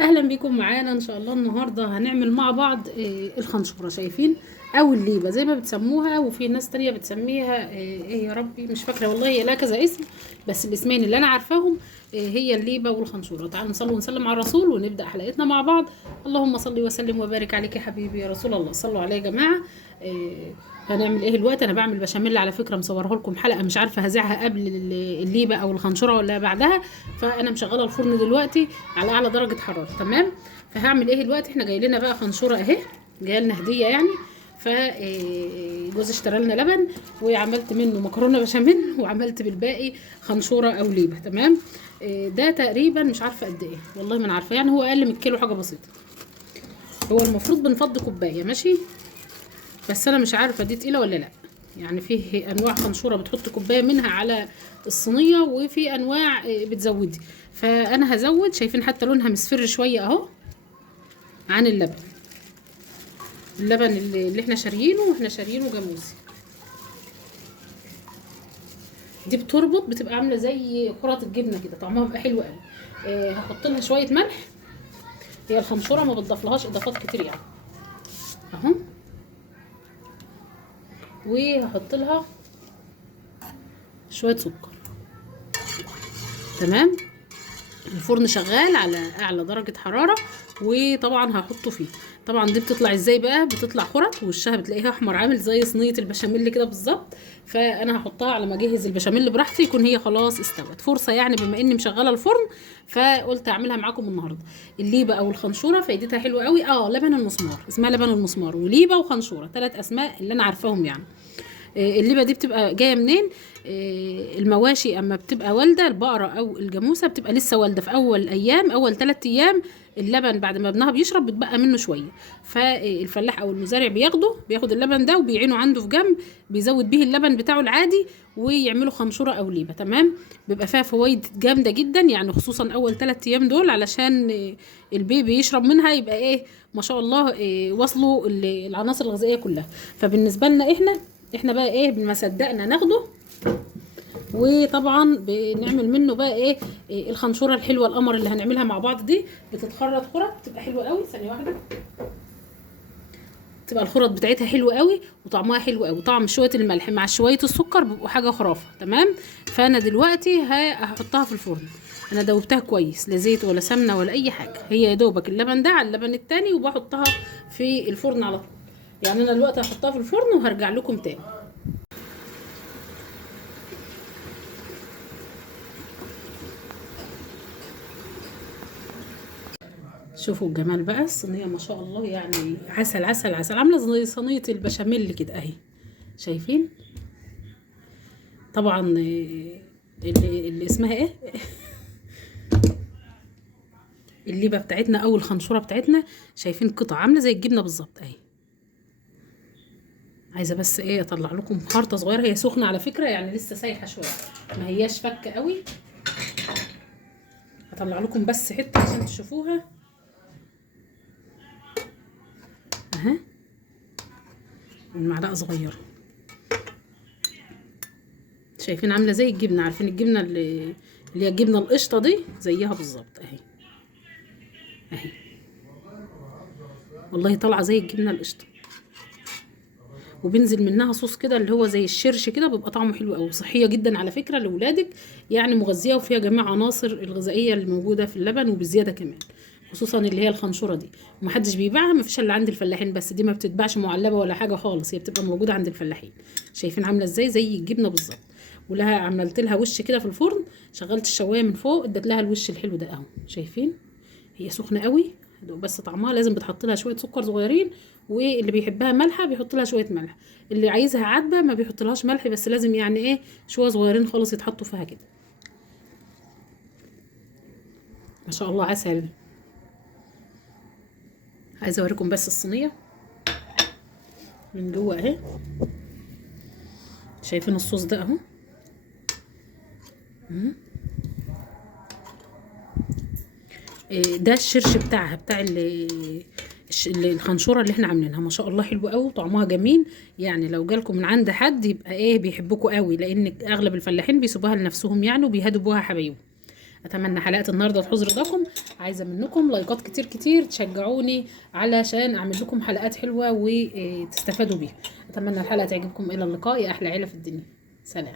اهلا بيكم معانا ان شاء الله. النهارده هنعمل مع بعض الخنشوره، شايفين؟ او الليبه زي ما بتسموها، وفي ناس تانية بتسميها ايه يا ربي مش فاكره والله، هي لها كذا اسم بس الاسمين اللي انا عارفاهم هي الليبه والخنشوره. تعالوا نصلي ونسلم على الرسول ونبدا حلقتنا مع بعض. اللهم صل وسلم وبارك عليك يا حبيبي يا رسول الله، صلوا عليه يا جماعه. هنعمل ايه دلوقتي؟ انا بعمل بشاميل على فكره، مصورها لكم حلقه، مش عارفه هذاعها قبل الليبه او الخنشوره ولا بعدها. فانا مشغله الفرن دلوقتي على اعلى درجه حراره، تمام. فهعمل ايه دلوقتي؟ احنا جاي لنا بقى خنشوره اهي، جايه لنا هديه يعني. فجوزي اشترى لنا لبن وعملت منه مكرونه بشاميل وعملت بالباقي خنشوره او ليبه، تمام. ده تقريبا مش عارفه قد ايه والله، ما انا عارفه، يعني هو اقل من الكيلو حاجه بسيطه. هو المفروض بنفضي كوبايه ماشي، بس انا مش عارفه دي تقيله ولا لا. يعني فيه انواع خنشوره بتحط كوبايه منها على الصينيه، وفي انواع بتزودي. فانا هزود، شايفين حتى لونها مصفر شويه اهو عن اللبن. اللبن اللي احنا شاريينه، واحنا شاريينه جاموسي. دي بتربط، بتبقى عامله زي كرة الجبنه كده، طعمها بيبقى حلو قوي. هحط لها شويه ملح. هي الخنشوره ما بتضافلهاش اضافات كتير يعني اهو. وهحط لها شويه سكر، تمام. الفرن شغال على اعلى درجه حراره، وطبعا هحطه فيه. طبعا دي بتطلع ازاي بقى؟ بتطلع خرط، وشها بتلاقيها احمر عامل زي صينيه البشاميل كده بالظبط. فانا هحطها على ما اجهز البشاميل براحتي، يكون هي خلاص استوت. فرصه يعني بما اني مشغله الفرن، فقلت اعملها معاكم النهارده. الليبه او الخنشوره فايدتها حلوه قوي. لبن المسمار، اسمها لبن المسمار، وليبه وخنشوره، 3 اسماء اللي انا عارفاهم يعني. الليبه دي بتبقى جايه منين؟ المواشي اما بتبقى والده، البقره او الجاموسه بتبقى لسه والده في اول ايام، اول 3 ايام اللبن بعد ما ابنها بيشرب بتبقى منه شويه. فالفلاح او المزارع بياخد اللبن ده وبيعينه عنده في جنب، بيزود بيه اللبن بتاعه العادي ويعملوا خنشوره او ليبه، تمام. بيبقى فيها فوائد جامده جدا يعني، خصوصا اول 3 ايام دول، علشان البيبي يشرب منها يبقى ايه ما شاء الله، وصلوا العناصر الغذائيه كلها. فبالنسبه لنا احنا بقى ايه، ما صدقنا ناخده. وطبعا بنعمل منه بقى إيه الخنشوره الحلوه القمر اللي هنعملها مع بعض دي. بتتخرط خرط، بتبقى حلوه قوي. ثانيه واحده. تبقى الخرط بتاعتها حلوه قوي وطعمها حلو قوي، طعم شويه الملح مع شويه السكر بيبقوا حاجه خرافه، تمام. فانا دلوقتي هحطها في الفرن. انا دوبتها كويس، لا زيت ولا سمنه ولا اي حاجه، هي يا دوبك اللبن ده على اللبن التاني، وبحطها في الفرن على طول. يعني انا دلوقتي هحطها في الفرن وهرجع لكم تاني. شوفوا الجمال بقى، الصينيه ما شاء الله يعني عسل عسل عسل، عامله زي صينيه البشاميل كده اهي، شايفين؟ طبعا اللي اسمها ايه الليبه بتاعتنا او الخنشوره بتاعتنا، شايفين قطع عامله زي الجبنه بالظبط اهي. عايزه بس اطلع لكم خرطه صغيره، هي سخنه على فكره يعني، لسه سايحه شويه، ما هياش فكه قوي. هطلع لكم بس حته عشان تشوفوها اهي، المعلقه صغيره. شايفين عامله زي الجبنه؟ عارفين الجبنه اللي هي الجبنه القشطه دي؟ زيها بالظبط اهي اهي، والله طالعه زي الجبنه القشطه. وبينزل منها صوص كده اللي هو زي الشرش كده، بيبقى طعمه حلو قوي، صحيه جدا على فكره لاولادك، يعني مغذيه وفيها جميع عناصر الغذائيه اللي موجوده في اللبن وبزياده كمان، خصوصا اللي هي الخنشوره دي. ومحدش بيبيعها، مفيش الا عند الفلاحين بس، دي ما بتتباعش معلبه ولا حاجه خالص، هي بتبقى موجوده عند الفلاحين. شايفين عامله ازاي؟ زي الجبنه بالظبط. ولها عملت لها وش كده في الفرن، شغلت الشوايه من فوق ادت لها الوش الحلو ده اهو، شايفين؟ هي سخنه قوي بس طعمها لازم بتحط لها شويه سكر صغيرين، واللي بيحبها مالحه بيحط لها شويه ملح، اللي عايزها عادبه ما بيحط لهاش ملح، بس لازم يعني شويه صغيرين خالص يتحطوا فيها كده. ما شاء الله عسل. عايزه اوريكم بس الصينيه من جوه اهي، شايفين الصوص ده اهو. ده الشرش بتاعها بتاع الخنشوره اللي احنا عاملينها، ما شاء الله حلو قوي وطعمها جميل. يعني لو جالكم من عند حد يبقى بيحبكوا قوي، لان اغلب الفلاحين بيسيبوها لنفسهم يعني، وبيهدوا بوها حبايبهم. اتمنى حلقه النهارده تحوز رضاكم. عايزه منكم لايكات كتير كتير تشجعوني علشان اعمل لكم حلقات حلوه وتستفادوا بيها. اتمنى الحلقه تعجبكم. الى اللقاء يا احلى عيله في الدنيا. سلام.